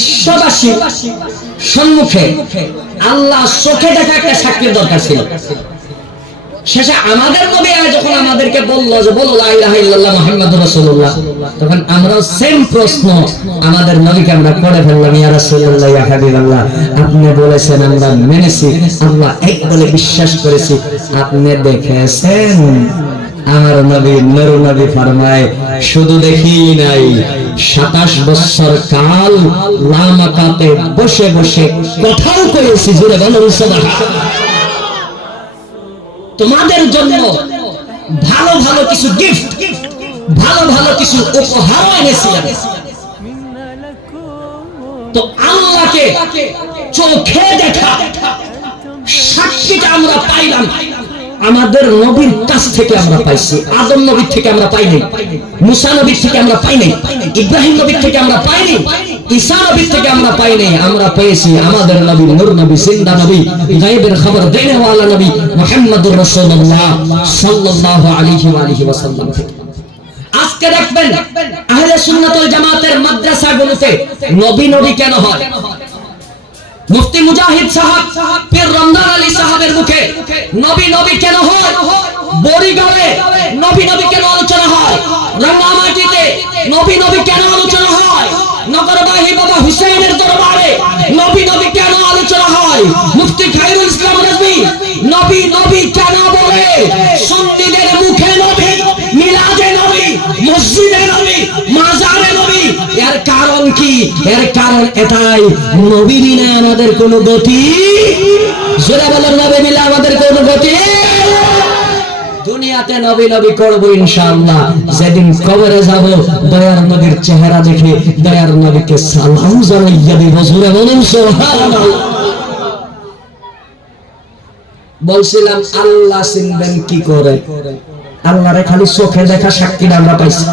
বিশ্ববাসী সম্মুখে আল্লাহ চোখে দেখা একটা সাক্ষীর দরকার ছিল। শেষে আমাদের নবী যখন আমাদেরকে বলল যে বলো লা ইলাহা ইল্লাল্লাহ মুহাম্মাদুর রাসূলুল্লাহ, তখন আমরা সেম প্রশ্ন আমাদের নবীকে আমরা করে ফেললাম, ইয়া রাসূলুল্লাহ ইয়া হাবিবাল্লাহ, আপনি বলেছেন আমরা মেনেছি, আল্লাহ এক বলে বিশ্বাস করেছি, আপনি দেখেছেন? আমার নবী নূর নবী ফরমায় শুধু দেখি নাই, 27 বছর কাল লামাকাতে বসে বসে কথাও করেছি। জোরে বলুন সুবহানাল্লাহ। তোমাদের জন্য ভালো ভালো কিছু গিফট, ভালো ভালো কিছু উপহার এনেছিলাম। তো আল্লাহকে চোখে দেখা সাক্ষীটা আমরা পাইলাম আমাদের নবীর কাছ থেকে আমরা পাইছি। আদম নবীর থেকে আমরা পাইনি, মুসা নবীর থেকে আমরা পাইনি, ইব্রাহিম নবীর থেকে আমরা পাইনি, ঈসা নবীর থেকে আমরা পাইনি। আমরা পেয়েছি আমাদের নবী নূর নবী, জিন্দা নবী, গায়েবের খবর দেনে ওয়ালা নবী মুহাম্মদুর রাসূলুল্লাহ সাল্লাল্লাহু আলাইহি ওয়াসাল্লাম থেকে। আজকে দেখবেন আহলে সুন্নাত ওয়াল জামাতের মাদ্রাসাগুলোতে নবী নবী কেন হয়? মুফতি মুজাহিদ সাহেব, পীর রমজান আলী সাহেবের মুখে নবী নবী কেন হয়? বরিগাঁওয়ে নবী নবী কেন আলোচনা হয়? রাঙ্গামাটিতে নবী নবী কেন আলোচনা হয়? নগরবাহী বাবা হুসেনের দরবারে নবী নবী কেন আলোচনা হয়? মুফতি খায়রুল ইসলাম রাজভী নবী নবী কেন বলে? সুন্নিদের মুখে নবী, মিলাদে নবী, মসজিদে নবী, মাজারে নবী। এর কারণ কি? এর কারণ এটাই, নবী বিনা আমাদের কোনো গতি। জোরে বলেন, নবী বিনা আমাদের কোনো গতি। দুনিয়াতে নবী নবী করব ইনশাআল্লাহ, যেদিন কবরে যাব দয়ার নবীর চেহারা দেখে দয়ার নবীকে সালাম জানাইয়া দিব। জোরে বলেন সুবহানাল্লাহ। বলছিলাম আল্লাহ চিনবেন কি করে? আল্লাহরে খালি চোখে দেখা সাক্ষী আমরা পাইছি।